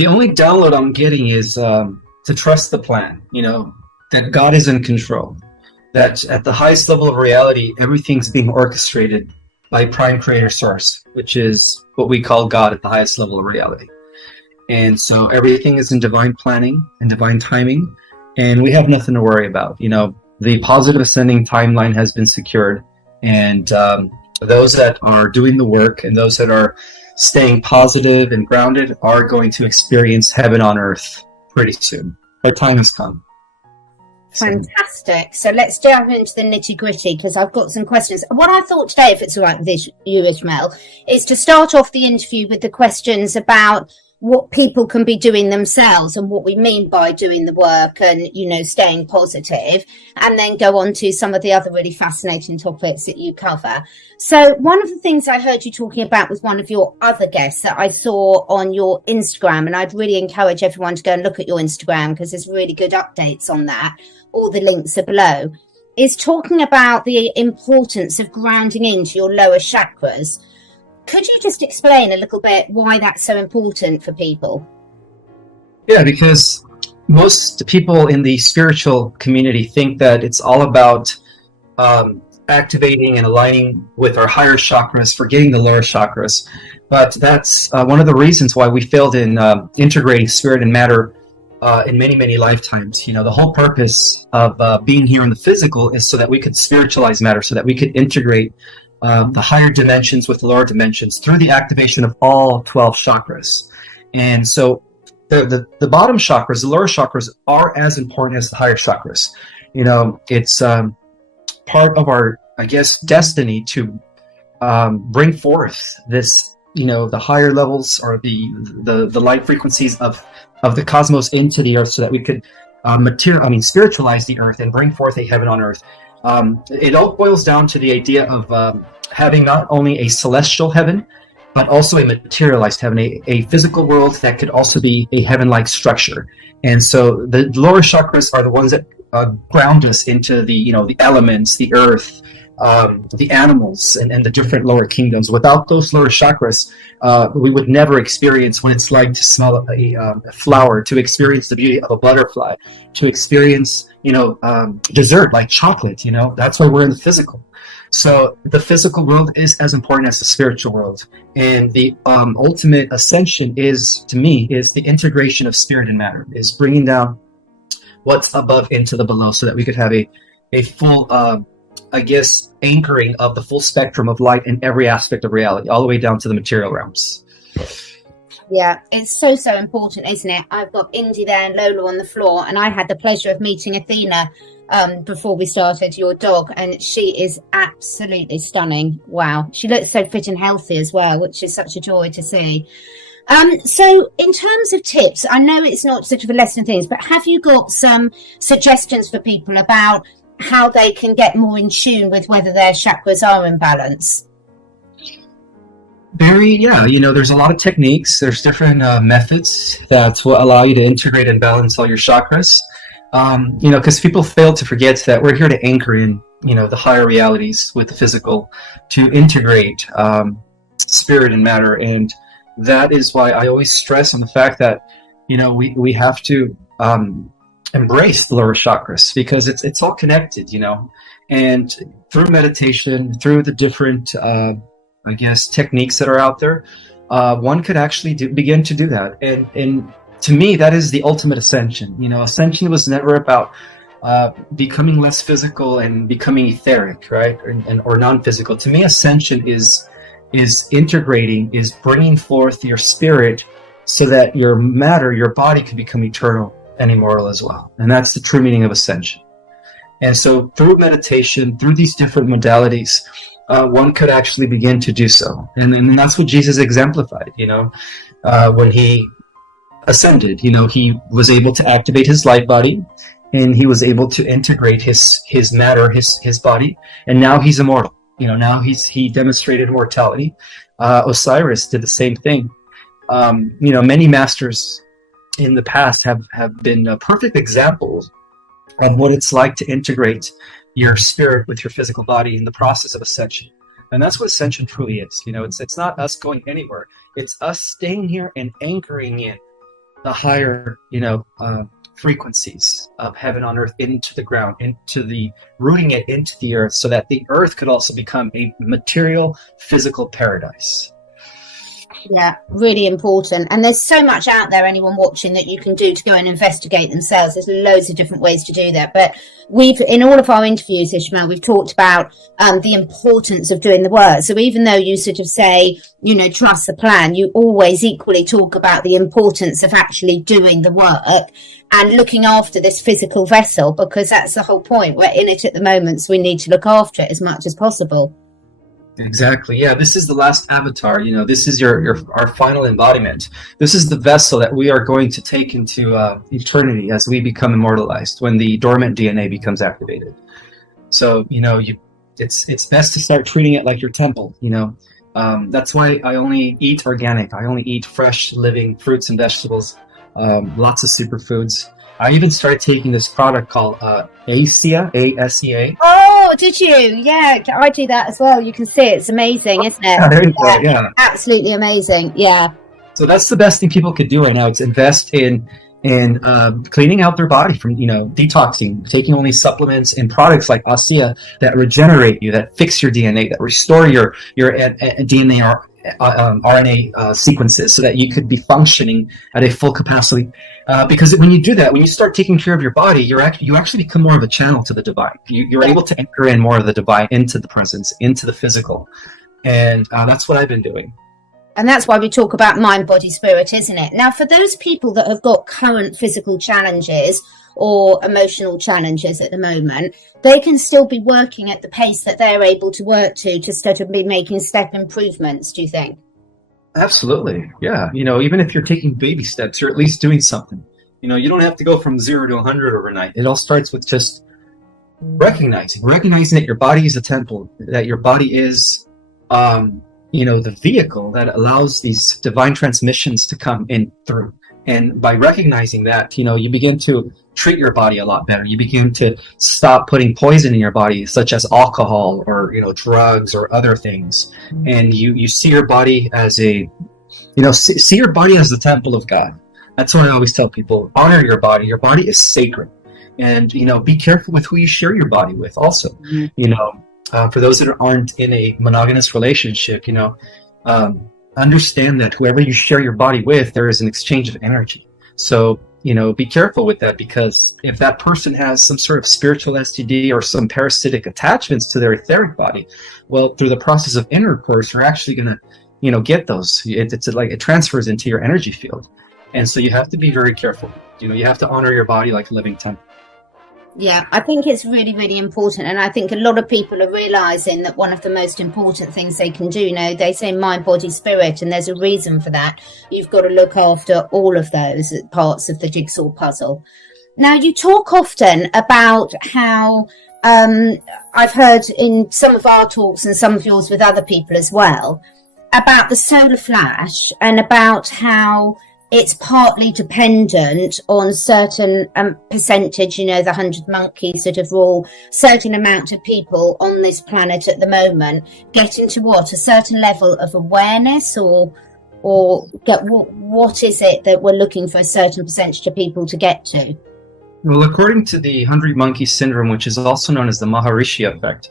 The only download I'm getting is to trust the plan, that God is in control, that at the highest level of reality, everything's being orchestrated by prime creator source, which is what we call God at the highest level of reality. And so everything is in divine planning and divine timing, and we have nothing to worry about. The positive ascending timeline has been secured, and those that are doing the work and those that are staying positive and grounded are going to experience heaven on earth pretty soon. Our time has come. Fantastic. So let's dive into the nitty gritty, because I've got some questions. What I thought today, if it's all right with you, Ismael, is to start off the interview with the questions about what people can be doing themselves and what we mean by doing the work and, staying positive, and then go on to some of the other really fascinating topics that you cover. So one of the things I heard you talking about with one of your other guests that I saw on your Instagram, and I'd really encourage everyone to go and look at your Instagram because there's really good updates on that. All the links are below, is talking about the importance of grounding into your lower chakras. Could you just explain a little bit why that's so important for people? Yeah, because most people in the spiritual community think that it's all about activating and aligning with our higher chakras, forgetting the lower chakras. But that's one of the reasons why we failed in integrating spirit and matter in many, many lifetimes. The whole purpose of being here in the physical is so that we could spiritualize matter, so that we could integrate the higher dimensions with the lower dimensions through the activation of all 12 chakras. And so the bottom chakras, the lower chakras, are as important as the higher chakras. It's part of our, destiny to bring forth this, the higher levels or the light frequencies of the cosmos into the earth, so that we could spiritualize the earth and bring forth a heaven on earth. It all boils down to the idea of having not only a celestial heaven, but also a materialized heaven, a physical world that could also be a heaven-like structure. And so the lower chakras are the ones that ground us into the elements, the earth, the animals, and the different lower kingdoms. Without those lower chakras, we would never experience what it's like to smell a flower, to experience the beauty of a butterfly, to experience dessert like chocolate. That's why we're in the physical. So the physical world is as important as the spiritual world, and the ultimate ascension is the integration of spirit and matter, is bringing down what's above into the below, so that we could have a full anchoring of the full spectrum of light in every aspect of reality, all the way down to the material realms. Yeah, it's so important, isn't it? I've got Indy there and Lola on the floor, and I had the pleasure of meeting Athena before we started, your dog, and she is absolutely stunning. Wow, she looks so fit and healthy as well, which is such a joy to see. So in terms of tips, I know it's not sort of a lesson things, but have you got some suggestions for people about how they can get more in tune with whether their chakras are in balance? There's a lot of techniques. There's different methods that will allow you to integrate and balance all your chakras. Because people fail to forget that we're here to anchor in, the higher realities with the physical, to integrate spirit and matter. And that is why I always stress on the fact that, we have to embrace the lower chakras, because it's all connected, and through meditation, through the different, techniques that are out there, one could actually begin to do that. And to me, that is the ultimate ascension. Ascension was never about becoming less physical and becoming etheric, right? Or non-physical. To me, ascension is integrating, is bringing forth your spirit so that your matter, your body, can become eternal and immortal as well. And that's the true meaning of ascension. And so through meditation, through these different modalities, one could actually begin to do so. And that's what Jesus exemplified, when he ascended. He was able to activate his light body, and he was able to integrate his matter, his body, and now he's immortal. Now he demonstrated immortality. Osiris did the same thing. Many masters in the past have been perfect examples of what it's like to integrate your spirit with your physical body in the process of ascension. And that's what ascension truly is. It's not us going anywhere. It's us staying here and anchoring in the higher, frequencies of heaven on earth into the ground, rooting it into the earth, so that the earth could also become a material, physical paradise. Yeah, really important. And there's so much out there, anyone watching, that you can do to go and investigate themselves. There's loads of different ways to do that. But in all of our interviews, Ismael, we've talked about the importance of doing the work. So even though you sort of say, trust the plan, you always equally talk about the importance of actually doing the work and looking after this physical vessel, because that's the whole point. We're in it at the moment, so we need to look after it as much as possible. Exactly. Yeah, this is the last avatar. This is our final embodiment. This is the vessel that we are going to take into eternity as we become immortalized, when the dormant DNA becomes activated. So it's best to start treating it like your temple. That's why I only eat organic. I only eat fresh, living fruits and vegetables. Lots of superfoods. I even started taking this product called ASEA, ASEA. Oh, did you? Yeah, I do that as well. You can see it's amazing, isn't it? Yeah, there you go. Yeah, absolutely amazing. Yeah. So that's the best thing people could do right now. It's invest in cleaning out their body from detoxing, taking only supplements and products like ASEA that regenerate you, that fix your DNA, that restore your DNA or RNA sequences, so that you could be functioning at a full capacity. Because when you do that, when you start taking care of your body, you actually become more of a channel to the divine. You're able to enter in more of the divine into the presence, into the physical, and that's what I've been doing. And that's why we talk about mind, body, spirit, isn't it? Now, for those people that have got current physical challenges or emotional challenges at the moment, they can still be working at the pace that they're able to work to sort of be making step improvements, do you think? Absolutely. Yeah. Even if you're taking baby steps, you're at least doing something. You don't have to go from 0 to 100 overnight. It all starts with just recognizing that your body is a temple, that your body is, the vehicle that allows these divine transmissions to come in through. And by recognizing that, you begin to treat your body a lot better. You begin to stop putting poison in your body, such as alcohol or, drugs or other things. And you see your body as see your body as the temple of God. That's what I always tell people. Honor your body. Your body is sacred. And, be careful with who you share your body with also. For those that aren't in a monogamous relationship, understand that whoever you share your body with, there is an exchange of energy. So, be careful with that, because if that person has some sort of spiritual STD or some parasitic attachments to their etheric body, well, through the process of intercourse, you're actually going to, get those. It's like it transfers into your energy field. And so you have to be very careful. You have to honor your body like a living temple. Yeah, I think it's really, really important. And I think a lot of people are realizing that one of the most important things they can do, they say mind, body, spirit, and there's a reason for that. You've got to look after all of those parts of the jigsaw puzzle. Now, you talk often about how I've heard in some of our talks and some of yours with other people as well, about the solar flash and about how it's partly dependent on certain percentage, the 100 monkeys sort of rule, certain amount of people on this planet at the moment getting to a certain level of awareness or get what is it that we're looking for a certain percentage of people to get to? Well, according to the 100 monkey syndrome, which is also known as the Maharishi effect,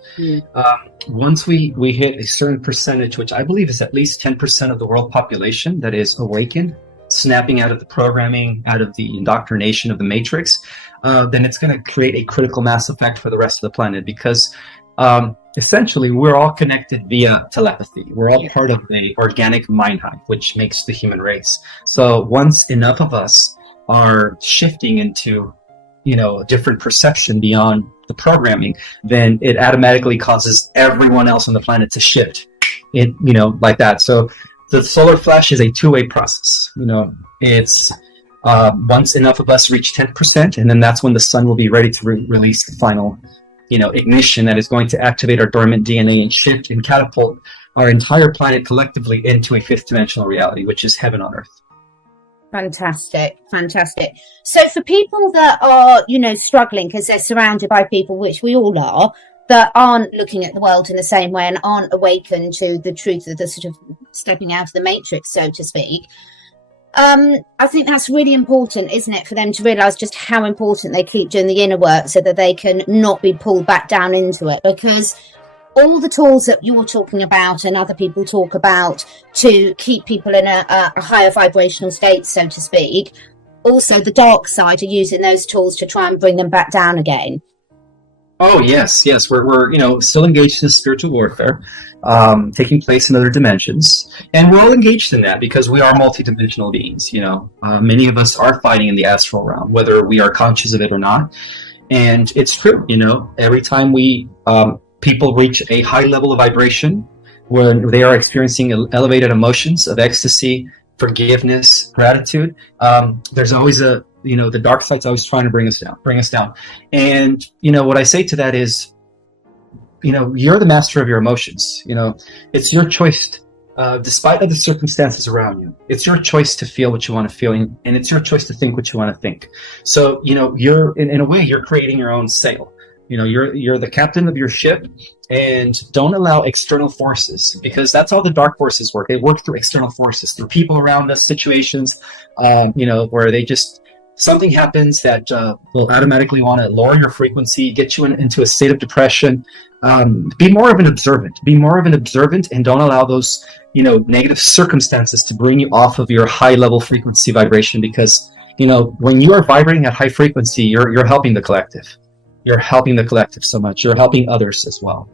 once we hit a certain percentage, which I believe is at least 10% of the world population that is awakened, snapping out of the programming, out of the indoctrination of the matrix, then it's going to create a critical mass effect for the rest of the planet, because essentially we're all connected via telepathy. We're all part of the organic mind hive, which makes the human race. So once enough of us are shifting into a different perception beyond the programming, then it automatically causes everyone else on the planet to shift it, like that. So the solar flash is a two-way process. It's once enough of us reach 10%, and then that's when the sun will be ready to release the final, ignition that is going to activate our dormant DNA and shift and catapult our entire planet collectively into a fifth dimensional reality, which is heaven on earth. Fantastic. So for people that are, struggling because they're surrounded by people, which we all are, that aren't looking at the world in the same way and aren't awakened to the truth of the sort of stepping out of the matrix, so to speak, I think that's really important, isn't it, for them to realise just how important they keep doing the inner work so that they can not be pulled back down into it. Because all the tools that you're talking about and other people talk about to keep people in a higher vibrational state, so to speak, also the dark side are using those tools to try and bring them back down again. Oh yes, yes, we're still engaged in spiritual warfare, taking place in other dimensions, and we're all engaged in that because we are multidimensional beings. Many of us are fighting in the astral realm, whether we are conscious of it or not. And it's true. Every time people reach a high level of vibration, when they are experiencing elevated emotions of ecstasy, forgiveness, gratitude, there's always the dark side's always trying to bring us down. And, what I say to that is, you're the master of your emotions. It's your choice, despite the circumstances around you. It's your choice to feel what you want to feel, and it's your choice to think what you want to think. So, you're, in a way, you're creating your own sail. You're the captain of your ship, and don't allow external forces, because that's how the dark forces work. They work through external forces, through people around us, situations, where something happens that will automatically want to lower your frequency, get you into a state of depression. Be more of an observant. And don't allow those, negative circumstances to bring you off of your high level frequency vibration, because, when you are vibrating at high frequency, you're helping the collective. You're helping the collective so much. You're helping others as well.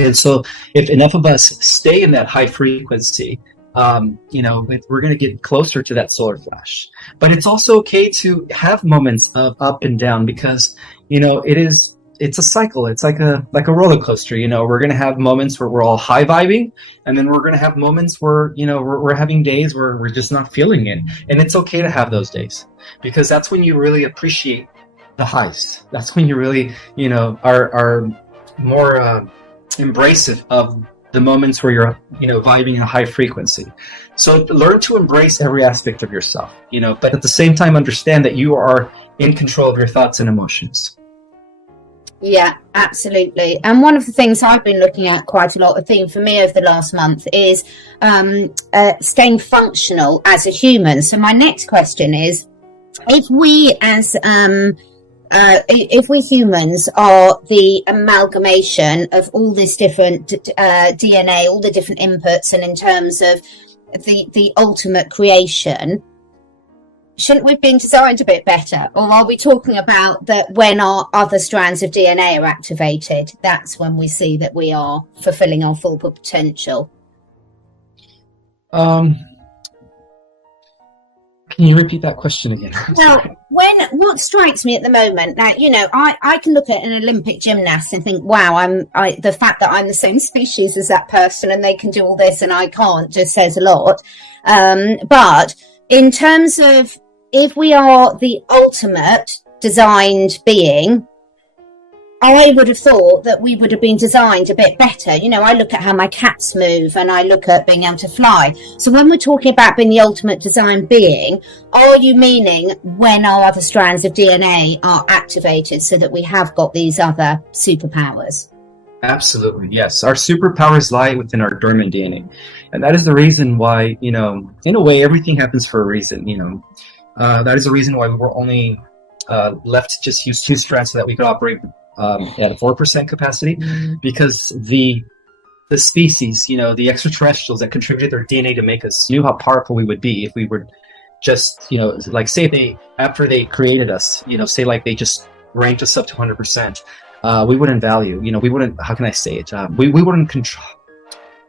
And so if enough of us stay in that high frequency, we're going to get closer to that solar flash. But it's also okay to have moments of up and down, because, it's a cycle. It's like a roller coaster. We're going to have moments where we're all high vibing, and then we're going to have moments where, we're having days where we're just not feeling it. And it's okay to have those days, because that's when you really appreciate the highs. That's when you really, are more embracive of the moments where you're, vibing in a high frequency. So learn to embrace every aspect of yourself, but at the same time, understand that you are in control of your thoughts and emotions. Yeah, absolutely. And one of the things I've been looking at quite a lot, a theme for me over the last month, is staying functional as a human. So my next question is, if we humans are the amalgamation of all this different DNA, all the different inputs, and in terms of the ultimate creation, shouldn't we have been designed a bit better? Or are we talking about that when our other strands of DNA are activated, that's when we see that we are fulfilling our full potential? Can you repeat that question again? Well, what strikes me at the moment now, I can look at an Olympic gymnast and think, wow, the fact that I'm the same species as that person and they can do all this and I can't just says a lot. But in terms of, if we are the ultimate designed being, I would have thought that we would have been designed a bit better. I look at how my cats move, and I look at being able to fly. So when we're talking about being the ultimate design being, are you meaning when our other strands of DNA are activated so that we have got these other superpowers? Absolutely, yes. Our superpowers lie within our dormant DNA. And that is the reason why, in a way, everything happens for a reason, That is the reason why we were only left to just use two strands so that we could operate at a 4% capacity, because the species, the extraterrestrials that contributed their DNA to make us, knew how powerful we would be if we were just, like, say after they created us, say like they just ranked us up to 100%, we wouldn't value, we wouldn't, how can I say it? We wouldn't control,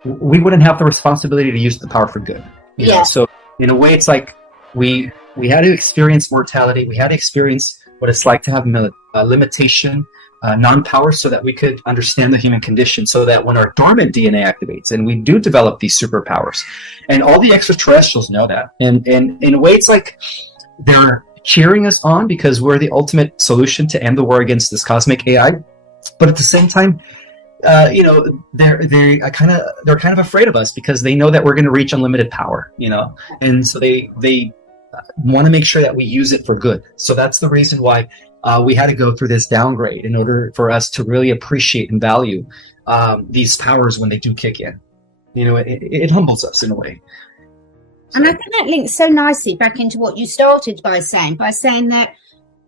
we wouldn't have the responsibility to use the power for good. You know? So in a way, it's like we had to experience mortality. We had to experience what it's like to have limitation, non-power, so that we could understand the human condition, so that when our dormant DNA activates and we do develop these superpowers, and all the extraterrestrials know that, and in a way it's like they're cheering us on because we're the ultimate solution to end the war against this cosmic AI. But at the same time, they're kind of afraid of us because they know that we're going to reach unlimited power, and so they want to make sure that we use it for good. So that's the reason why we had to go through this downgrade in order for us to really appreciate and value these powers when they do kick in. It humbles us in a way. And I think that links so nicely back into what you started by saying that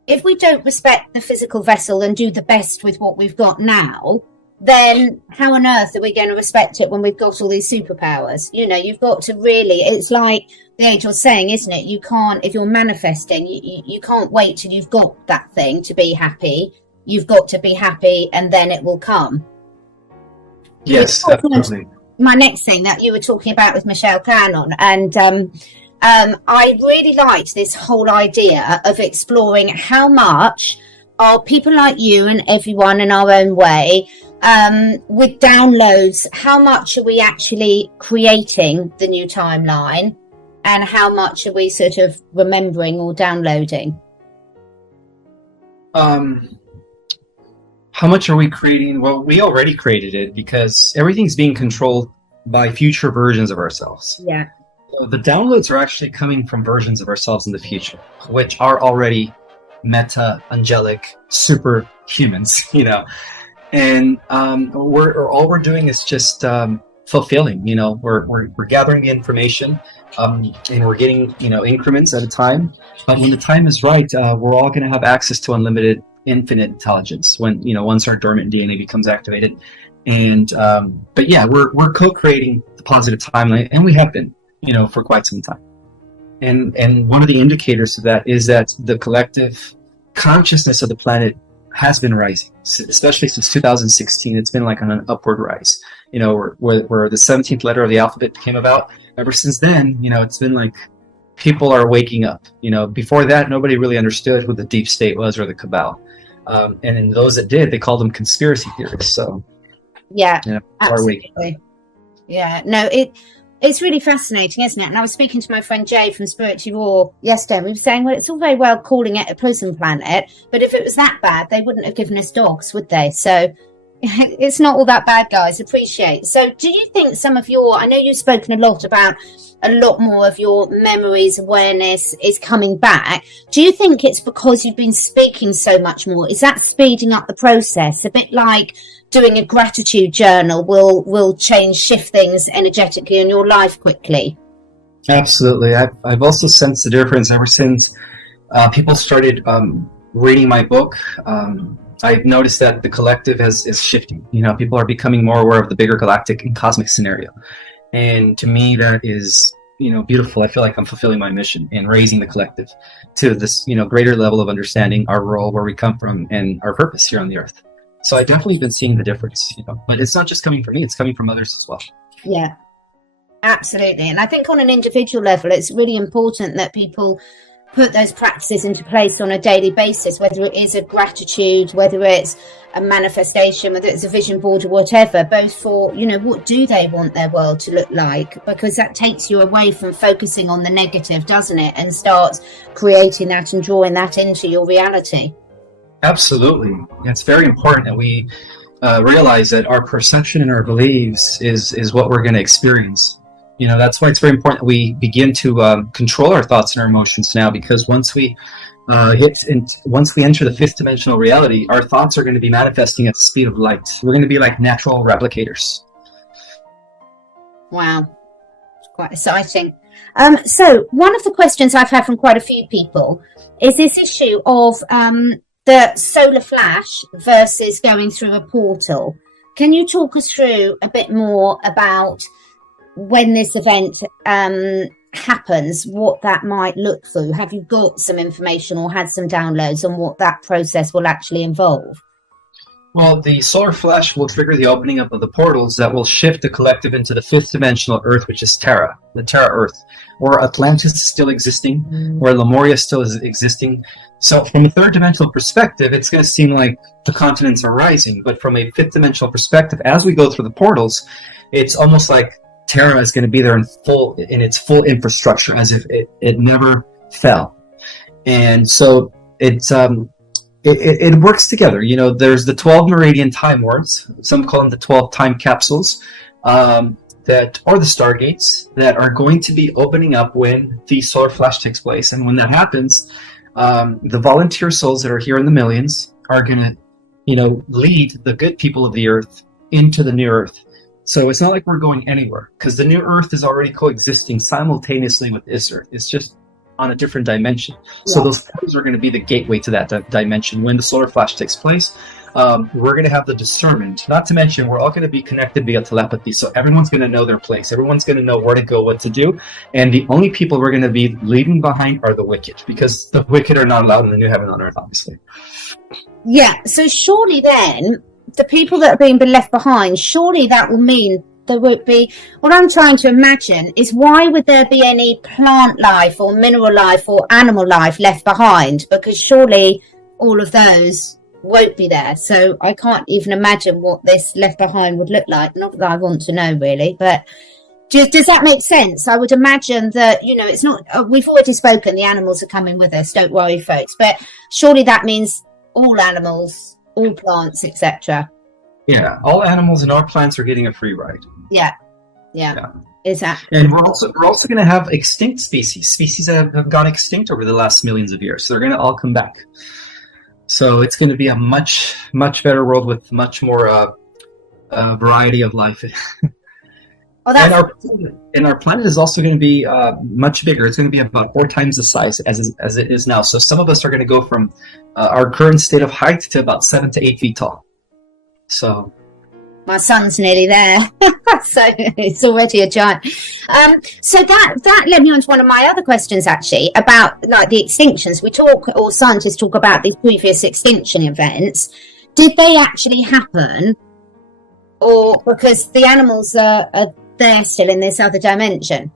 if we don't respect the physical vessel and do the best with what we've got now, then how on earth are we going to respect it when we've got all these superpowers? You know, you've got to really, it's like the angel saying, isn't it? You can't, if you're manifesting, you can't wait till you've got that thing to be happy. You've got to be happy and then it will come. Yes, absolutely. My next thing that you were talking about with Michelle Cannon, and I really liked this whole idea of exploring how much are people like you and everyone in our own way, with downloads, how much are we actually creating the new timeline and how much are we sort of remembering or downloading? How much are we creating? Well, we already created it because everything's being controlled by future versions of ourselves. Yeah. So the downloads are actually coming from versions of ourselves in the future, which are already meta, angelic, superhumans, you know. And all we're doing is just fulfilling, you know, we're gathering the information, and we're getting, you know, increments at a time. But when the time is right, we're all going to have access to unlimited, infinite intelligence when, you know, once our dormant DNA becomes activated. And but yeah, we're co-creating the positive timeline, and we have been, you know, for quite some time. And one of the indicators of that is that the collective consciousness of the planet has been rising, especially since 2016. It's been like on an upward rise, you know, where the 17th letter of the alphabet came about. Ever since then, you know, it's been like people are waking up. You know, before that, nobody really understood who the deep state was or the cabal. And in those that did, they called them conspiracy theorists. So, yeah, you know, absolutely. Yeah, no, it's really fascinating, isn't it? And I was speaking to my friend Jay from Spiritual Raw yesterday, and we were saying, well, it's all very well calling it a prison planet, but if it was that bad, they wouldn't have given us dogs, would they? So it's not all that bad, guys. Appreciate. So do you think some of your, I know you've spoken a lot about a lot more of your memories, awareness is coming back. Do you think it's because you've been speaking so much more? Is that speeding up the process? A bit like doing a gratitude journal will shift things energetically in your life quickly? Absolutely. I've also sensed the difference ever since people started reading my book. I've noticed that the collective is shifting. You know, people are becoming more aware of the bigger galactic and cosmic scenario. And to me, that is, you know, beautiful. I feel like I'm fulfilling my mission and raising the collective to this, you know, greater level of understanding our role, where we come from, and our purpose here on the earth. So I definitely been seeing the difference, you know, but it's not just coming from me, it's coming from others as well. Yeah, absolutely. And I think on an individual level, it's really important that people put those practices into place on a daily basis, whether it is a gratitude, whether it's a manifestation, whether it's a vision board or whatever, both for, you know, what do they want their world to look like? Because that takes you away from focusing on the negative, doesn't it? And starts creating that and drawing that into your reality. Absolutely. It's very important that we realize that our perception and our beliefs is what we're going to experience. You know, that's why it's very important that we begin to control our thoughts and our emotions now, because once we enter the fifth dimensional reality, our thoughts are going to be manifesting at the speed of light. We're going to be like natural replicators. Wow. It's quite exciting. So one of the questions I've had from quite a few people is this issue of the solar flash versus going through a portal. Can you talk us through a bit more about when this event happens, what that might look through? Have you got some information or had some downloads on what that process will actually involve? Well, the solar flash will trigger the opening up of the portals that will shift the collective into the fifth dimensional Earth, which is Terra, the Terra Earth, where Atlantis is still existing, where Lemuria still is existing. So from a third dimensional perspective, it's going to seem like the continents are rising, but from a fifth dimensional perspective, as we go through the portals, it's almost like Terra is going to be there in its full infrastructure, as if it never fell. And so it works together. You know, there's the 12 meridian time wards, some call them the 12 time capsules, or the stargates that are going to be opening up when the solar flash takes place. And when that happens, the volunteer souls that are here in the millions are going to, you know, lead the good people of the earth into the new earth. So it's not like we're going anywhere, because the new Earth is already coexisting simultaneously with this Earth. It's just on a different dimension. So those portals are going to be the gateway to that dimension. When the solar flash takes place, we're going to have the discernment. Not to mention, we're all going to be connected via telepathy. So everyone's going to know their place. Everyone's going to know where to go, what to do. And the only people we're going to be leaving behind are the wicked, because the wicked are not allowed in the new heaven on earth, obviously. Yeah. So surely then, the people that are being left behind, surely that will mean there won't be. What I'm trying to imagine is, why would there be any plant life or mineral life or animal life left behind? Because surely all of those won't be there. So I can't even imagine what this left behind would look like. Not that I want to know, really, but does that make sense? I would imagine that, it's not, we've already spoken, the animals are coming with us, don't worry, folks, but surely that means all animals, all plants, etc. Yeah, all animals and all plants are getting a free ride. Yeah. Exactly. And we're also going to have extinct species that have gone extinct over the last millions of years. So they're going to all come back. So it's going to be a much, much better world with much more variety of life. And our planet is also going to be much bigger. It's going to be about 4 times the size as it is now. So some of us are going to go from our current state of height to about 7 to 8 feet tall. So my son's nearly there. So it's already a giant. So that led me on to one of my other questions, actually, about like the extinctions. Scientists talk about these previous extinction events. Did they actually happen, or because the animals are there still in this other dimension?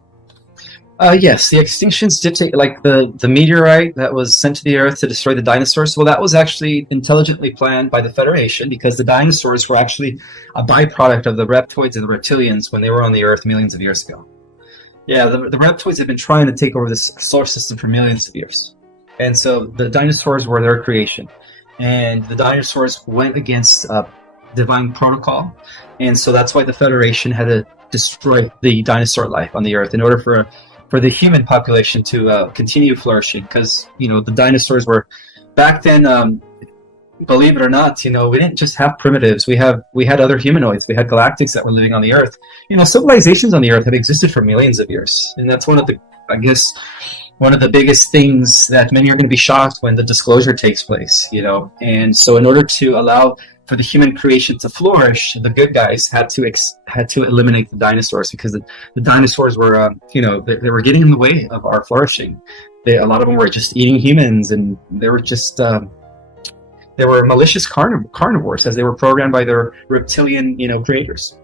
Yes, the extinctions did take, like the meteorite that was sent to the Earth to destroy the dinosaurs. Well, that was actually intelligently planned by the Federation, because the dinosaurs were actually a byproduct of the reptoids and the reptilians when they were on the Earth millions of years ago. Yeah, the reptoids have been trying to take over this solar system for millions of years. And so the dinosaurs were their creation. And the dinosaurs went against divine protocol. And so that's why the Federation had to destroy the dinosaur life on the Earth in order for the human population to continue flourishing, because the dinosaurs were back then. Believe it or not, we didn't just have primitives. We had other humanoids. We had galactics that were living on the Earth. Civilizations on the Earth have existed for millions of years, and that's one of the biggest things that many are going to be shocked when the disclosure takes place. And so in order to allow for the human creation to flourish, the good guys had to eliminate the dinosaurs, because the dinosaurs were, they were getting in the way of our flourishing. A lot of them were just eating humans, and they were just they were malicious carnivores, as they were programmed by their reptilian, creators.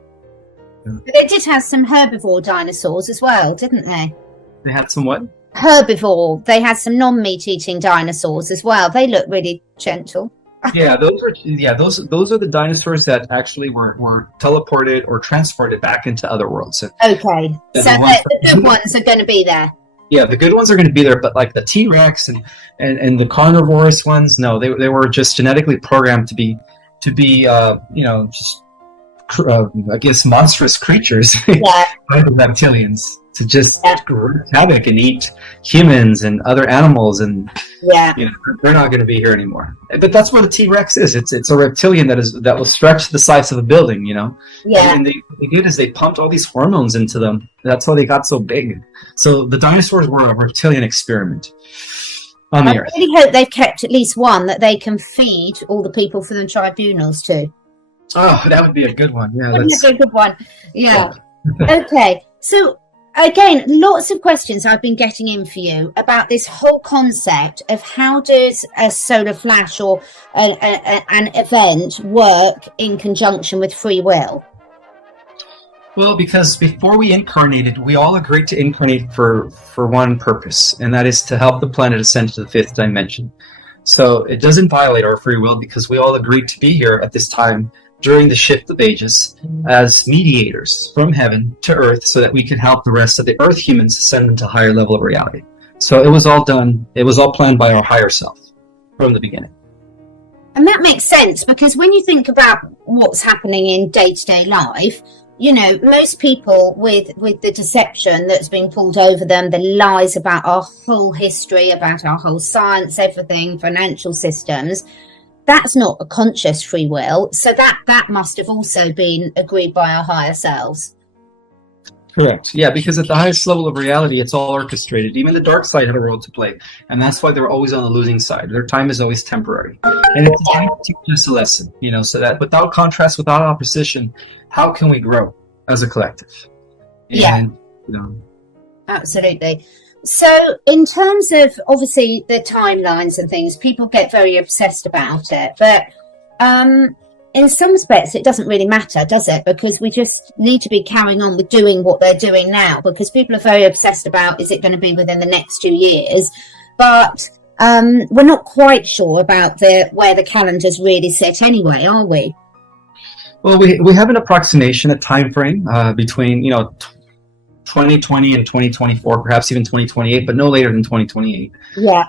They did have some herbivore dinosaurs as well, didn't they? They had some what? Herbivore. They had some non-meat eating dinosaurs as well. They look really gentle. Yeah, those are the dinosaurs that actually were teleported or transported back into other worlds. Okay, so the good ones are going to be there. Yeah, the good ones are going to be there, but like the T-Rex and the carnivorous ones, no, they were just genetically programmed to be I guess monstrous creatures, yeah. By the reptilians, to just wreak havoc and eat humans and other animals, and they're not going to be here anymore. But that's where the T-Rex is. It's a reptilian that will stretch the size of a building, Yeah. And what they did is they pumped all these hormones into them. That's how they got so big. So the dinosaurs were a reptilian experiment on the Earth. I really hope they've kept at least one that they can feed all the people for the tribunals to. Oh, that would be a good one. Yeah, that's a good one. Yeah. Okay. So again, lots of questions I've been getting in for you about this whole concept of how does a solar flash or an event work in conjunction with free will? Well, because before we incarnated, we all agreed to incarnate for one purpose, and that is to help the planet ascend to the 5th dimension. So it doesn't violate our free will, because we all agreed to be here at this time during the shift of ages as mediators from heaven to earth, so that we can help the rest of the earth humans ascend into a higher level of reality. So it was all planned by our higher self from the beginning. And that makes sense, because when you think about what's happening in day-to-day life, most people with the deception that's been pulled over them, the lies about our whole history, about our whole science, everything, financial systems, that's not a conscious free will. So that must have also been agreed by our higher selves. Correct. Yeah, because at the highest level of reality, it's all orchestrated. Even the dark side had a role to play, and that's why they're always on the losing side. Their time is always temporary, and it's designed to teach us a lesson. So that without contrast, without opposition, how can we grow as a collective? And, absolutely. So in terms of obviously the timelines and things, people get very obsessed about it, but in some respects it doesn't really matter, does it? Because we just need to be carrying on with doing what they're doing now, because people are very obsessed about, is it going to be within the next 2 years? But we're not quite sure about where the calendar's really set anyway, are we? Well, we have an approximation, a time frame between 2020 and 2024, perhaps even 2028, but no later than 2028. Yeah.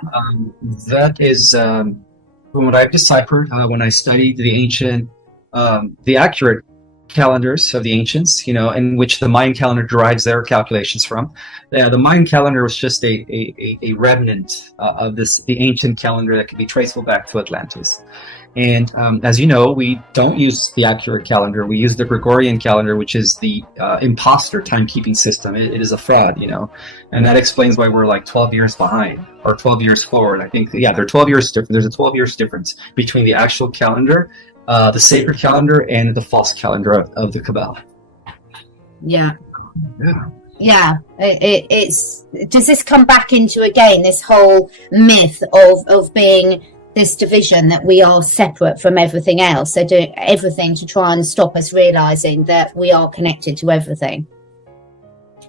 That is from what I've deciphered when I studied the accurate calendars of the ancients, in which the Mayan calendar derives their calculations from. The Mayan calendar was just a remnant of the ancient calendar that could be traceable back to Atlantis. And as you know, we don't use the accurate calendar. We use the Gregorian calendar, which is the imposter timekeeping system. It is a fraud, and that explains why we're like 12 years behind or 12 years forward. I think, they're 12 years different. There's a 12 years difference between the actual calendar, the sacred calendar, and the false calendar of the Cabal. Yeah. It's does this come back into again this whole myth of being this division, that we are separate from everything else? They're doing everything to try and stop us realizing that we are connected to everything.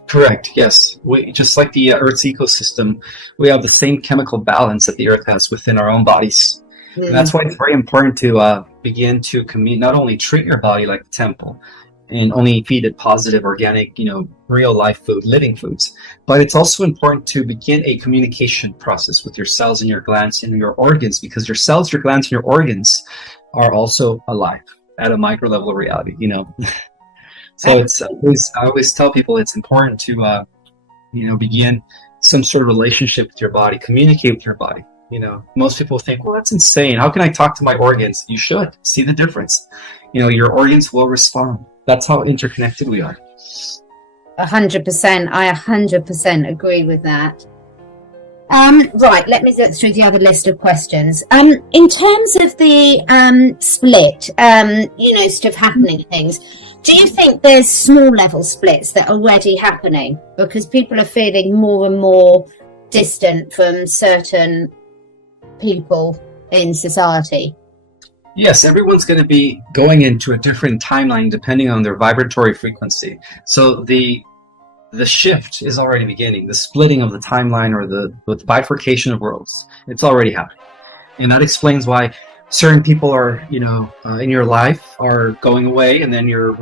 Correct. Yes. We, just like the Earth's ecosystem, we have the same chemical balance that the Earth has within our own bodies. And that's why it's very important to begin to not only treat your body like a temple and only feed it positive, organic, real life food, living foods, but it's also important to begin a communication process with your cells and your glands and your organs, because your cells, your glands, and your organs are also alive at a micro level of reality, So I always tell people it's important to, begin some sort of relationship with your body, communicate with your body. Most people think, well, that's insane. How can I talk to my organs? You should see the difference. Your organs will respond. That's how interconnected we are. 100%. I 100% agree with that. Right, let me get through the other list of questions. In terms of the split, sort of happening things, do you think there's small level splits that are already happening because people are feeling more and more distant from certain people in society? Yes, everyone's going to be going into a different timeline depending on their vibratory frequency. So the shift is already beginning. The splitting of the timeline, or the bifurcation of worlds, it's already happening. And that explains why certain people are, in your life are going away, and then you're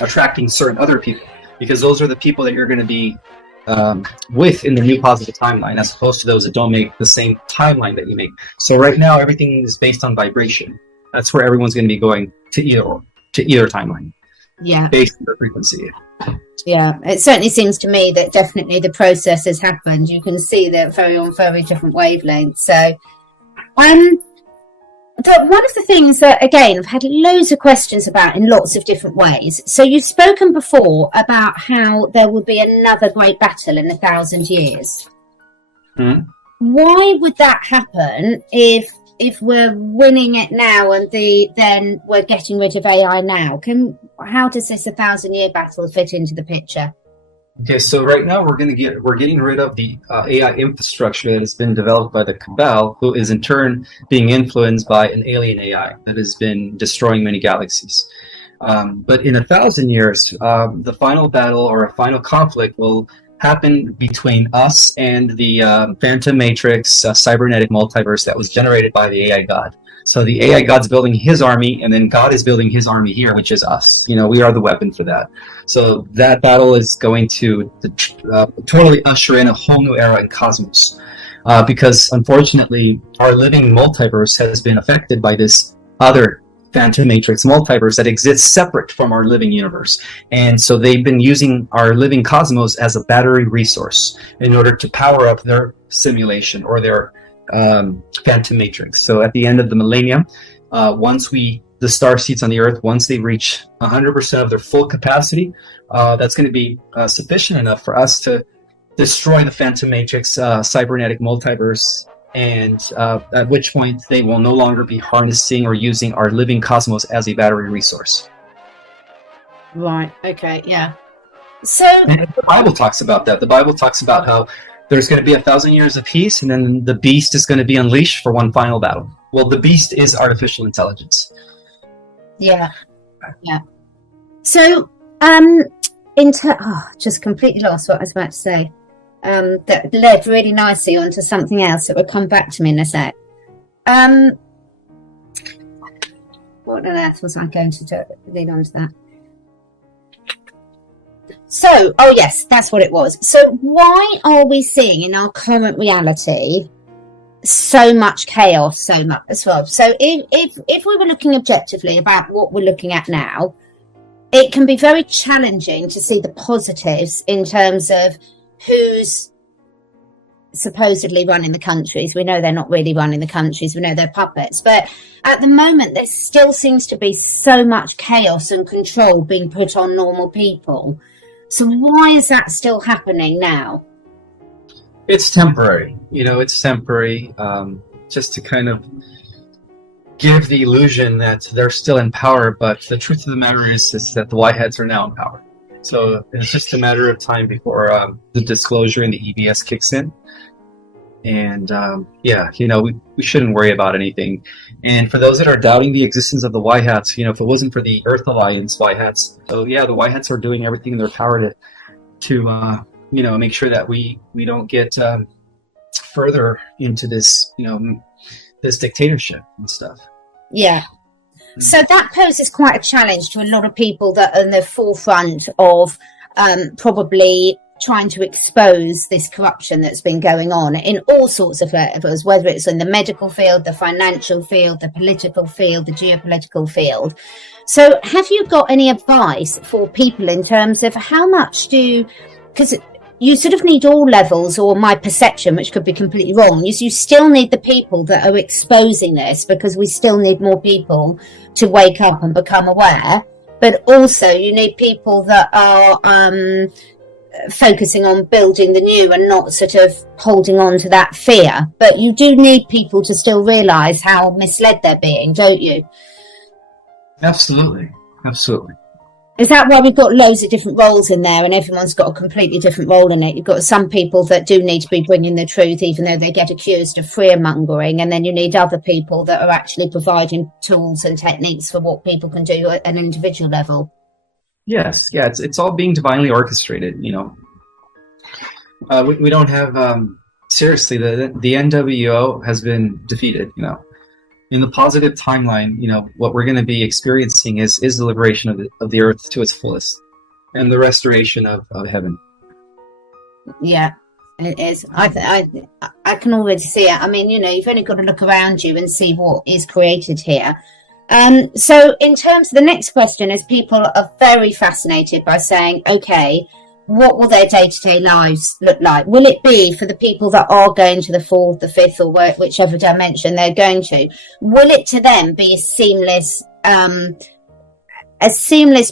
attracting certain other people, because those are the people that you're going to be with in the new positive timeline, as opposed to those that don't make the same timeline that you make. So right now, everything is based on vibration. That's where everyone's going to be going to either timeline. Yeah. Based on their frequency. Yeah, it certainly seems to me that definitely the process has happened. You can see they're on very different wavelengths. So, one of the things that, again, I've had loads of questions about in lots of different ways. So you've spoken before about how there will be another great battle in 1,000 years. Why would that happen if we're winning it now and then we're getting rid of AI now? How does this 1,000-year battle fit into the picture? Okay, so right now we're getting rid of the AI infrastructure that has been developed by the Cabal, who is in turn being influenced by an alien AI that has been destroying many galaxies. But in 1,000 years, the final battle or a final conflict will happen between us and the Phantom Matrix cybernetic multiverse that was generated by the AI God. So the AI God's building his army, and then God is building his army here, which is us. We are the weapon for that. So that battle is going to totally usher in a whole new era in cosmos. Because unfortunately, our living multiverse has been affected by this other Phantom Matrix multiverse that exists separate from our living universe. And so they've been using our living cosmos as a battery resource in order to power up their simulation or their phantom matrix. So at the end of the millennium, once the star seeds on the Earth, once they reach 100% of their full capacity, that's going to be sufficient enough for us to destroy the phantom matrix, cybernetic multiverse, and at which point they will no longer be harnessing or using our living cosmos as a battery resource. Right. Okay. Yeah. So and the Bible talks about that. The Bible talks about how there's going to be 1,000 years of peace, and then the beast is going to be unleashed for one final battle. Well, the beast is artificial intelligence. Yeah. Yeah. So, just completely lost what I was about to say. That led really nicely onto something else that will come back to me in a sec. What on earth was I going to lead on to that? So, oh yes, that's what it was. So why are we seeing in our current reality so much chaos, so much as well? So if we were looking objectively about what we're looking at now, it can be very challenging to see the positives in terms of who's supposedly running the countries. We know they're not really running the countries. We know they're puppets. But at the moment, there still seems to be so much chaos and control being put on normal people. So why is that still happening now? It's temporary. It's temporary, just to kind of give the illusion that they're still in power. But the truth of the matter is that the Whiteheads are now in power. So it's just a matter of time before the disclosure and the EBS kicks in. And we shouldn't worry about anything. And for those that are doubting the existence of the White Hats, if it wasn't for the Earth Alliance White Hats, so yeah, the White Hats are doing everything in their power to make sure that we don't get further into this this dictatorship and stuff. Yeah. So that poses quite a challenge to a lot of people that are in the forefront of probably trying to expose this corruption that's been going on in all sorts of areas, whether it's in the medical field, the financial field, the political field, the geopolitical field. So have you got any advice for people in terms of how much because you sort of need all levels, or my perception, which could be completely wrong, is you still need the people that are exposing this, because we still need more people to wake up and become aware. But also you need people that are focusing on building the new and not sort of holding on to that fear. But you do need people to still realise how misled they're being, don't you? Absolutely. Is that why we've got loads of different roles in there and everyone's got a completely different role in it? You've got some people that do need to be bringing the truth, even though they get accused of fear-mongering, and then you need other people that are actually providing tools and techniques for what people can do at an individual level. Yes, yeah, it's all being divinely orchestrated, we don't have, seriously, the NWO has been defeated, In the positive timeline, what we're going to be experiencing is the liberation of the earth to its fullest, and the restoration of heaven. Yeah, it is. I can already see it. I mean, you've only got to look around you and see what is created here. So in terms of the next question, is people are very fascinated by saying, okay, what will their day-to-day lives look like? Will it be for the people that are going to the fourth, the fifth, or whichever dimension they're going to? Will it to them be a seamless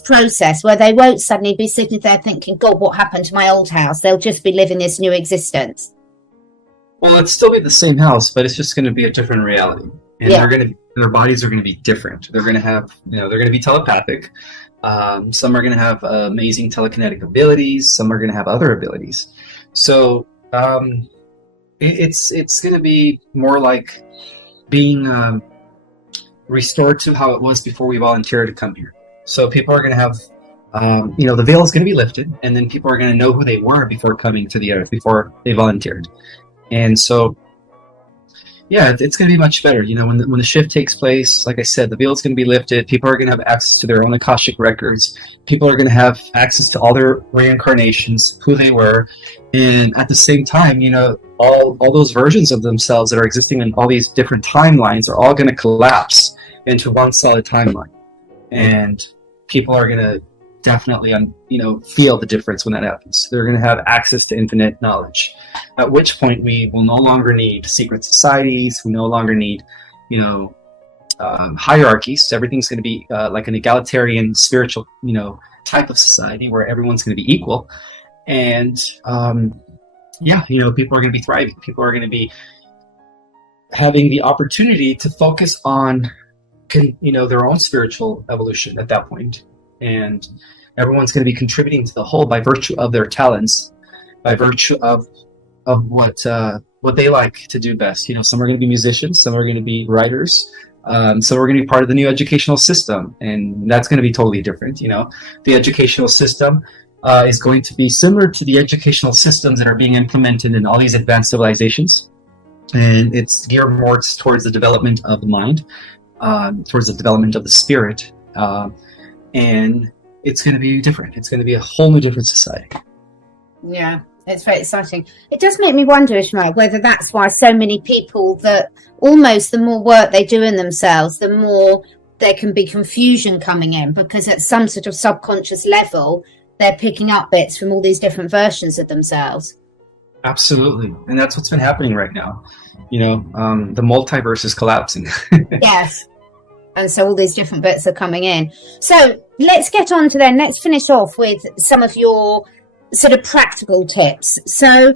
process where they won't suddenly be sitting there thinking, God, what happened to my old house? They'll just be living this new existence. Well, it'll still be the same house, but it's just going to be a different reality. And their bodies are going to be different. They're going to have, they're going to be telepathic. Some are going to have amazing telekinetic abilities. Some are going to have other abilities. So it's going to be more like being restored to how it was before we volunteered to come here. So people are going to have, the veil is going to be lifted, and then people are going to know who they were before coming to the earth, before they volunteered. And so, yeah, it's going to be much better. When the shift takes place, like I said, the veil is going to be lifted. People are going to have access to their own Akashic records. People are going to have access to all their reincarnations, who they were. And at the same time, all those versions of themselves that are existing in all these different timelines are all going to collapse into one solid timeline. And people are going to definitely feel the difference when that happens. They're going to have access to infinite knowledge, at which point we will no longer need secret societies. We no longer need hierarchies. Everything's going to be like an egalitarian spiritual type of society where everyone's going to be equal. And people are going to be thriving. People are going to be having the opportunity to focus on their own spiritual evolution at that point. And everyone's going to be contributing to the whole by virtue of their talents, by virtue of what they like to do best. Some are going to be musicians, some are going to be writers, some are going to be part of the new educational system, and that's going to be totally different. The educational system is going to be similar to the educational systems that are being implemented in all these advanced civilizations, and it's geared more towards the development of the mind, towards the development of the spirit, and it's going to be different. It's going to be a whole new different society. Yeah, it's very exciting. It does make me wonder, Ismael, whether that's why so many people, that almost the more work they do in themselves, the more there can be confusion coming in, because at some sort of subconscious level, they're picking up bits from all these different versions of themselves. Absolutely. And that's what's been happening right now. The multiverse is collapsing. Yes. And so all these different bits are coming in. So let's get on to then. Let's finish off with some of your sort of practical tips. So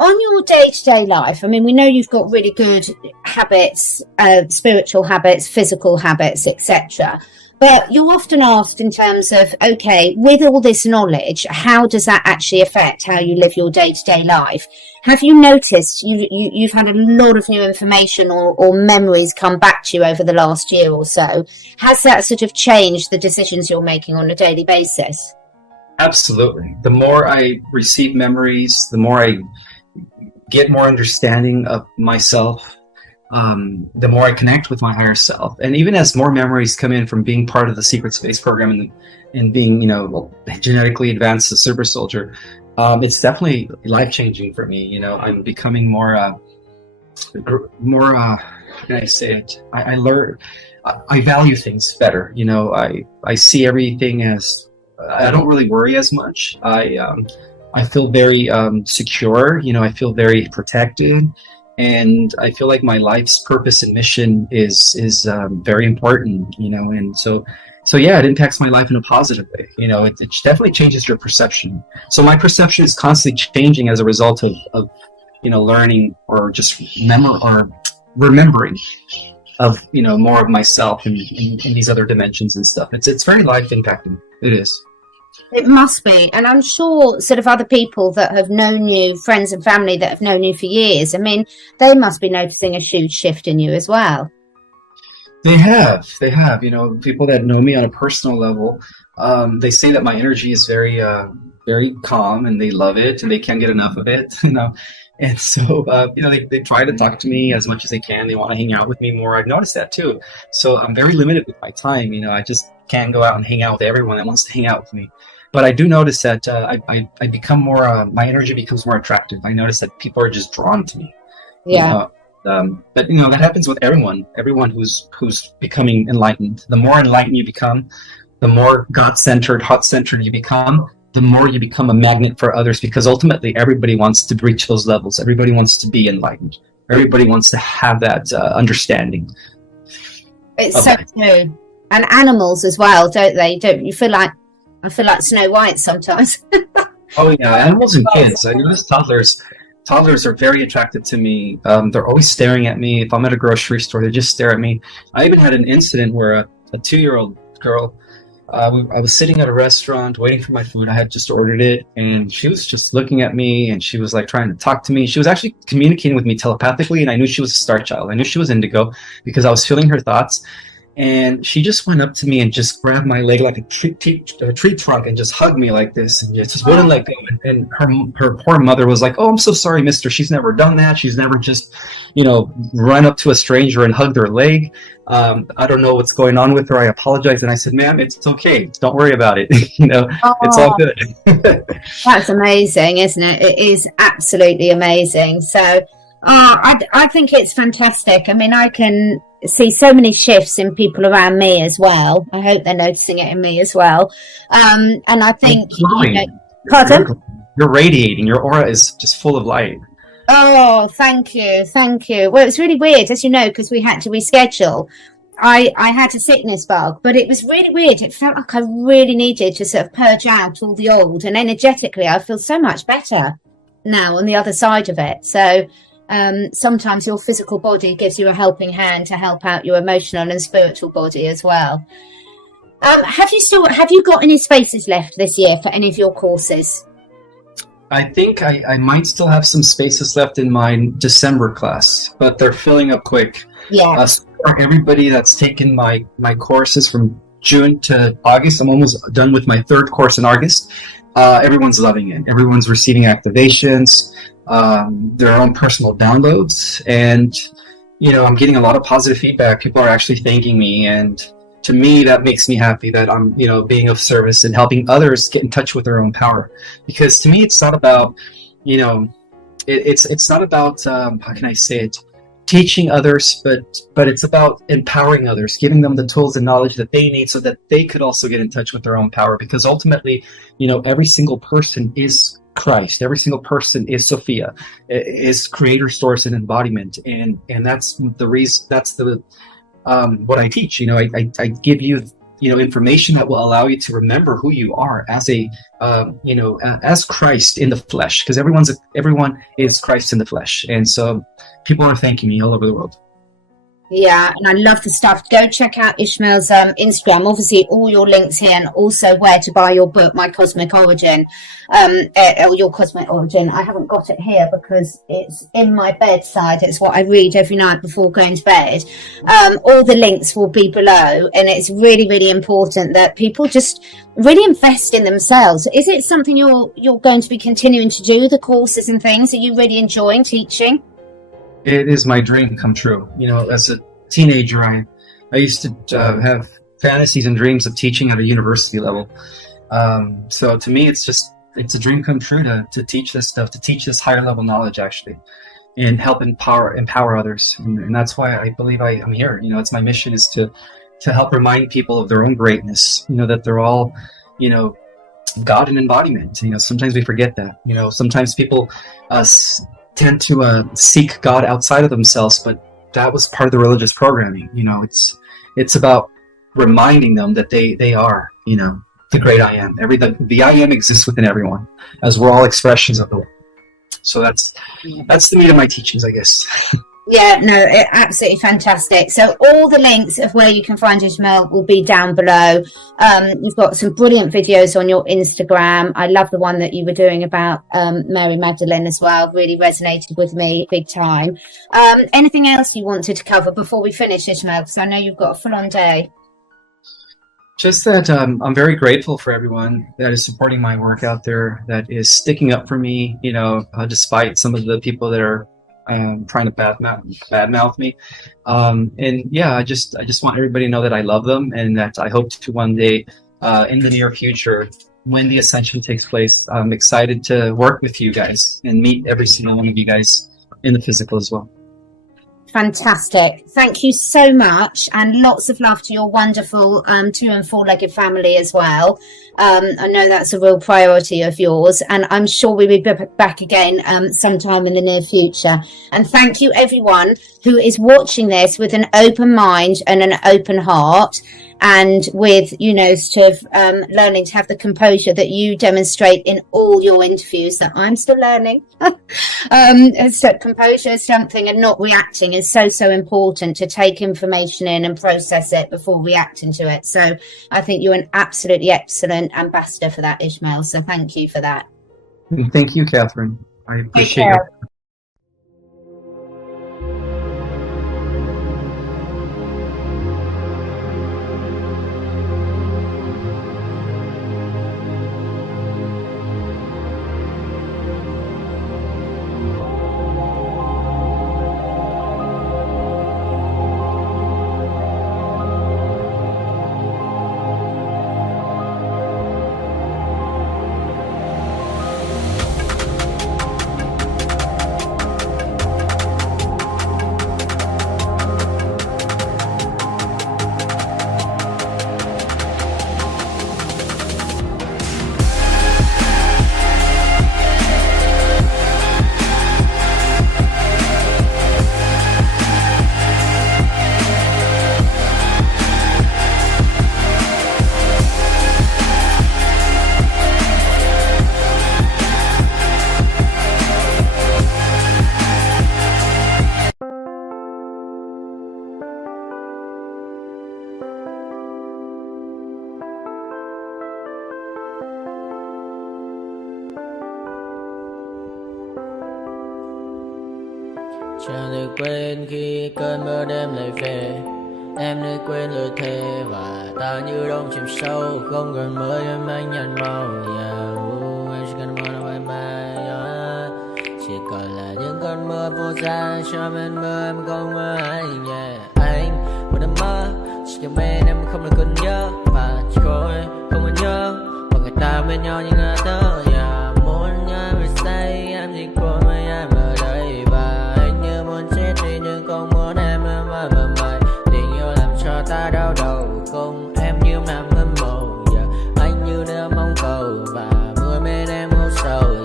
on your day-to-day life, I mean, we know you've got really good habits, spiritual habits, physical habits, etc. But you're often asked in terms of, okay, with all this knowledge, how does that actually affect how you live your day-to-day life? Have you noticed you've had a lot of new information or memories come back to you over the last year or so? Has that sort of changed the decisions you're making on a daily basis? Absolutely. The more I receive memories, the more I get more understanding of myself, the more I connect with my higher self. And even as more memories come in from being part of the secret space program and being, genetically advanced as a super soldier, it's definitely life-changing for me. I'm becoming more, how can I say it? I learn, I value things better. I see everything as, I don't really worry as much. I feel very secure. I feel very protected. And I feel like my life's purpose and mission is very important, and so yeah, it impacts my life in a positive way. It definitely changes your perception. So my perception is constantly changing as a result of learning or just remembering of more of myself in these other dimensions and stuff. It's very life impacting. It is. It must be. And I'm sure sort of other people that have known you, friends and family that have known you for years, I mean, they must be noticing a huge shift in you as well. They have. People that know me on a personal level, they say that my energy is very, very calm, and they love it, and they can't get enough of it, And so, they try to talk to me as much as they can. They want to hang out with me more. I've noticed that too. So I'm very limited with my time. I just can't go out and hang out with everyone that wants to hang out with me. But I do notice that I become more, my energy becomes more attractive. I notice that people are just drawn to me. Yeah. But that happens with everyone who's becoming enlightened. The more enlightened you become, the more God-centered, heart-centered you become, the more you become a magnet for others, because ultimately everybody wants to reach those levels. Everybody wants to be enlightened. Everybody wants to have that understanding. It's so true. And animals as well, don't they? Don't you feel like, I feel like Snow White sometimes. Oh yeah, animals and kids. I notice toddlers are very attracted to me. They're always staring at me. If I'm at a grocery store, they just stare at me. I even had an incident where a 2-year-old girl, I was sitting at a restaurant waiting for my food. I had just ordered it, and she was just looking at me, and she was like trying to talk to me. She was actually communicating with me telepathically, and I knew she was a star child. I knew she was indigo because I was feeling her thoughts. And she just went up to me and just grabbed my leg like a tree trunk and just hugged me like this, and just wouldn't let go. And her poor mother was like, "Oh, I'm so sorry, mister. She's never done that. She's never just, run up to a stranger and hug their leg. I don't know what's going on with her. I apologize." And I said, "Ma'am, it's okay. Don't worry about it. It's all good." That's amazing, isn't it? It is absolutely amazing. So I think it's fantastic. I mean, I can see so many shifts in people around me as well. I hope they're noticing it in me as well. And I think, pardon? You're radiating. Your aura is just full of light. Oh, thank you. Thank you. Well, it was really weird, as you know, because we had to reschedule. I had a sickness bug, but it was really weird. It felt like I really needed to sort of purge out all the old, and energetically, I feel so much better now on the other side of it. So sometimes your physical body gives you a helping hand to help out your emotional and spiritual body as well. Have you got any spaces left this year for any of your courses? I think I might still have some spaces left in my December class, but they're filling up quick. Yeah. So for everybody that's taken my courses from June to August, I'm almost done with my third course in August. Everyone's loving it. Everyone's receiving activations, their own personal downloads, and I'm getting a lot of positive feedback. People are actually thanking me, and to me, that makes me happy that I'm, being of service and helping others get in touch with their own power. Because to me, it's not about, it's not about, how can I say it, teaching others, but it's about empowering others, giving them the tools and knowledge that they need so that they could also get in touch with their own power. Because ultimately, every single person is Christ. Every single person is Sophia, is creator, source, and embodiment. And that's the reason, that's the what I teach. I give you information that will allow you to remember who you are as as Christ in the flesh, because everyone is Christ in the flesh. And so people are thanking me all over the world. Yeah, and I love the stuff. Go check out Ismael's Instagram. Obviously, all your links here, and also where to buy your book, My Cosmic Origin, or Your Cosmic Origin. I haven't got it here because it's in my bedside. It's what I read every night before going to bed. All the links will be below, and it's really, really important that people just really invest in themselves. Is it something you're going to be continuing to do, the courses and things? Are you really enjoying teaching? It is my dream come true. As a teenager, I used to have fantasies and dreams of teaching at a university level. So to me, it's a dream come true to teach this stuff, to teach this higher level knowledge, actually, and help empower others. And that's why I believe I'm here. It's my mission is to help remind people of their own greatness, that they're all, God in embodiment. Sometimes we forget that. Sometimes people tend to seek God outside of themselves, but that was part of the religious programming. It's about reminding them that they are, the great I am. The I am exists within everyone, as we're all expressions of the world. So that's the meat of my teachings, I guess. Yeah, no, absolutely fantastic. So all the links of where you can find Ismael will be down below. You've got some brilliant videos on your Instagram. I love the one that you were doing about Mary Magdalene as well. Really resonated with me big time. Anything else you wanted to cover before we finish, Ismael? Because I know you've got a full-on day. Just that I'm very grateful for everyone that is supporting my work out there, that is sticking up for me, despite some of the people that are trying to badmouth me. And yeah, I just want everybody to know that I love them, and that I hope to one day in the near future, when the ascension takes place, I'm excited to work with you guys and meet every single one of you guys in the physical as well. Fantastic. Thank you so much, and lots of love to your wonderful 2- and 4-legged family as well. I know that's a real priority of yours, and I'm sure we'll be back again sometime in the near future. And thank you everyone who is watching this with an open mind and an open heart, and with sort of learning to have the composure that you demonstrate in all your interviews that I'm still learning. So composure is something, and not reacting is so important, to take information in and process it before reacting to it. So I think you're an absolutely excellent ambassador for that, Ismael. So thank you for that. Thank you, Catherine. I appreciate it. Chẳng thể quên khi cơn mưa đêm lại về. Em đã quên lời thề và ta như đông chìm sâu. Không còn mơ em anh nhạt màu. Em chỉ cần mơ đâu em chỉ còn là những cơn mưa vô giá. Cho bên mơ em không mơ anh. Anh một đêm mơ chỉ cần bên em không được cần nhớ. Và chỉ có em không muốn nhớ. Và người ta bên nhau như ngã tớ. Muốn nhớ về say em chỉ có mấy em ở đây. Và anh như muốn chết đi nhưng không muốn em mãi mãi. Tình yêu làm cho ta đau đầu. Không em như nằm hâm mộ. Anh như đêm mong cầu. Và mưa bên em ngủ sầu.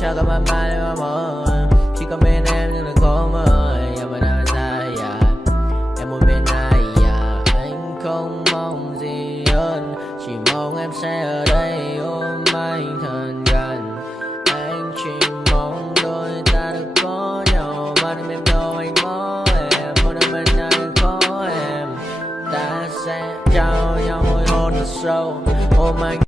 Chắc có mãi mãi mà mơ. Chỉ có bên em nhưng đừng có mơ. Em vẫn đang dài. Em muốn bên ai. Anh không mong gì hơn. Chỉ mong em sẽ ở đây ôm anh thật gần. Anh chỉ mong đôi ta được có nhau. Mà đừng em đâu anh có em. Một đêm bên ai có em. Ta sẽ trao nhau môi hôn thật sâu. Ôm anh.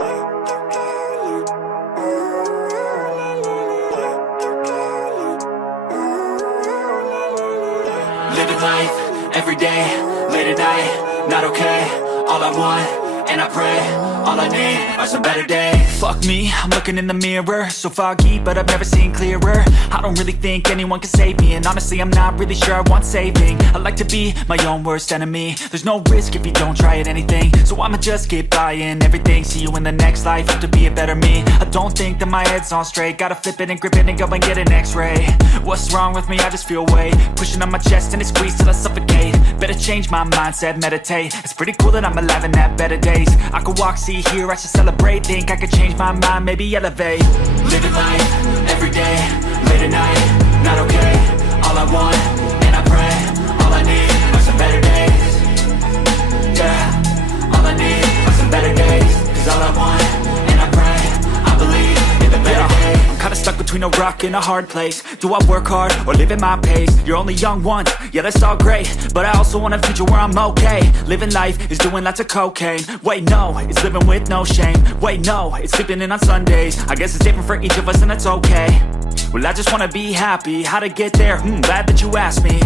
Living life, everyday, late at night, not okay. All I want, and I pray, all I need are some better days. Fuck me, I'm looking in the mirror, so foggy, but I've never seen clearer. I don't really think anyone can save me, and honestly I'm not really sure I want saving. I like to be my own worst enemy. There's no risk if you don't try at anything, so I'ma just keep buying everything. See you in the next life, have to be a better me. I don't think that my head's on straight. Gotta flip it and grip it and go and get an x-ray. What's wrong with me? I just feel weight pushing on my chest and it squeezes till I suffocate. Better change my mindset, meditate. It's pretty cool that I'm alive and have better days. I could walk, see, hear, I should celebrate. Think I could change my mind, maybe elevate. Living life, everyday, late at night, not okay. All I want, and I pray, all I need are some better days. Yeah, all I need are some better days. Cause all I want, and I pray, I believe in the better days. I'm kinda stuck between a rock and a hard place. Do I work hard or live at my pace? You're only young once, yeah that's all great, but I also want a future where I'm okay. Living life is doing lots of cocaine. Wait no, it's living with no shame. Wait no, it's sleeping in on Sundays. I guess it's different for each of us and that's okay. Well I just wanna be happy. How to get there? Glad that you asked me.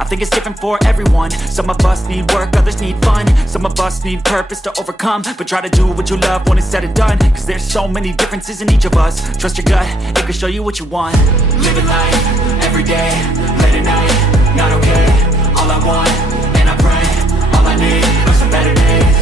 I think it's different for everyone. Some of us need work, others need fun. Some of us need purpose to overcome. But try to do what you love when it's said and done. Cause there's so many differences in each of us. Trust your gut, it can show you what you want. Living life, everyday, late at night, not okay. All I want, and I pray, all I need are some better days.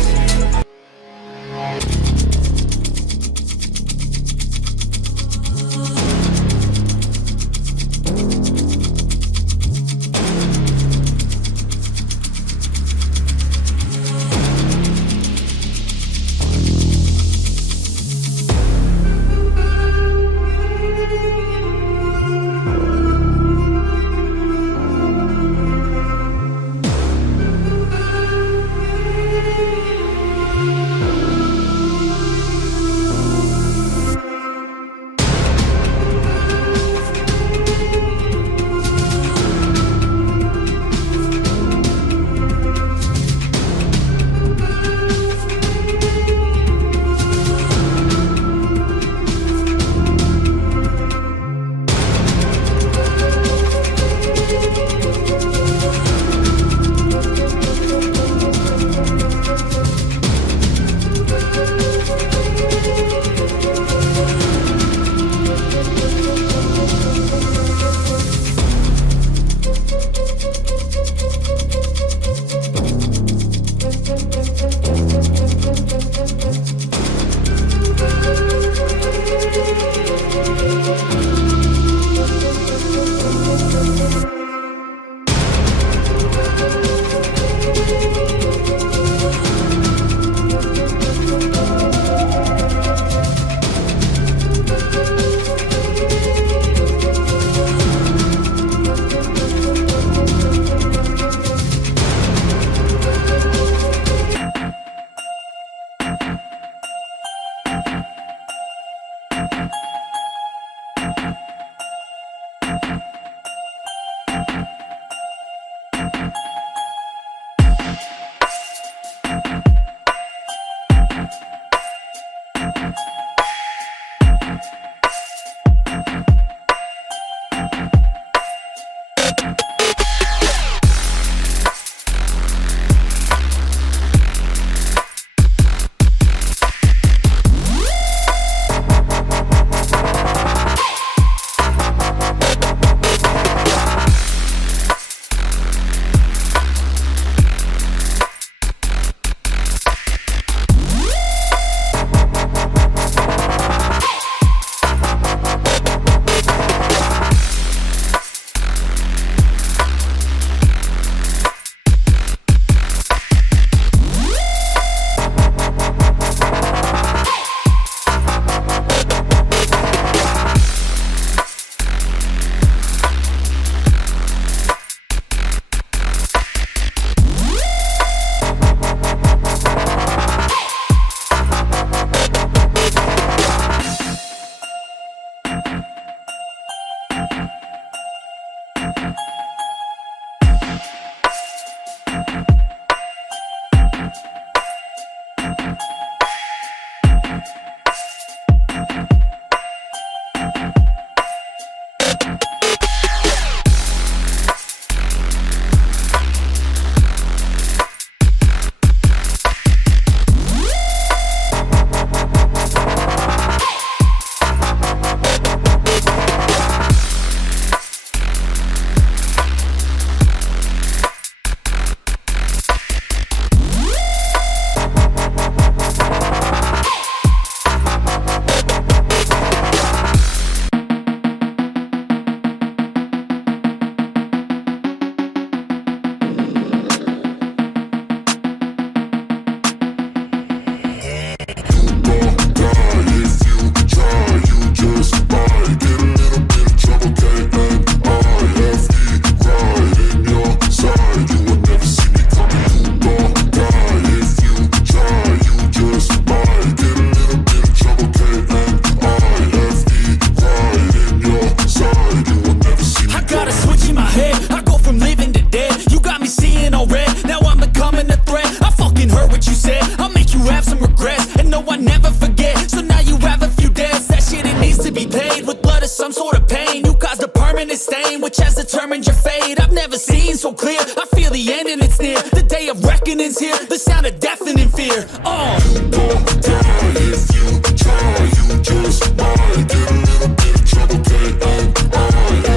never seen so clear. I feel the end and it's near. The day of reckoning's here. The sound of deafening fear. You don't die if you try. You just might get a little bit of trouble. K-O-I-F-E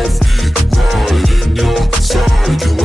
right in your side.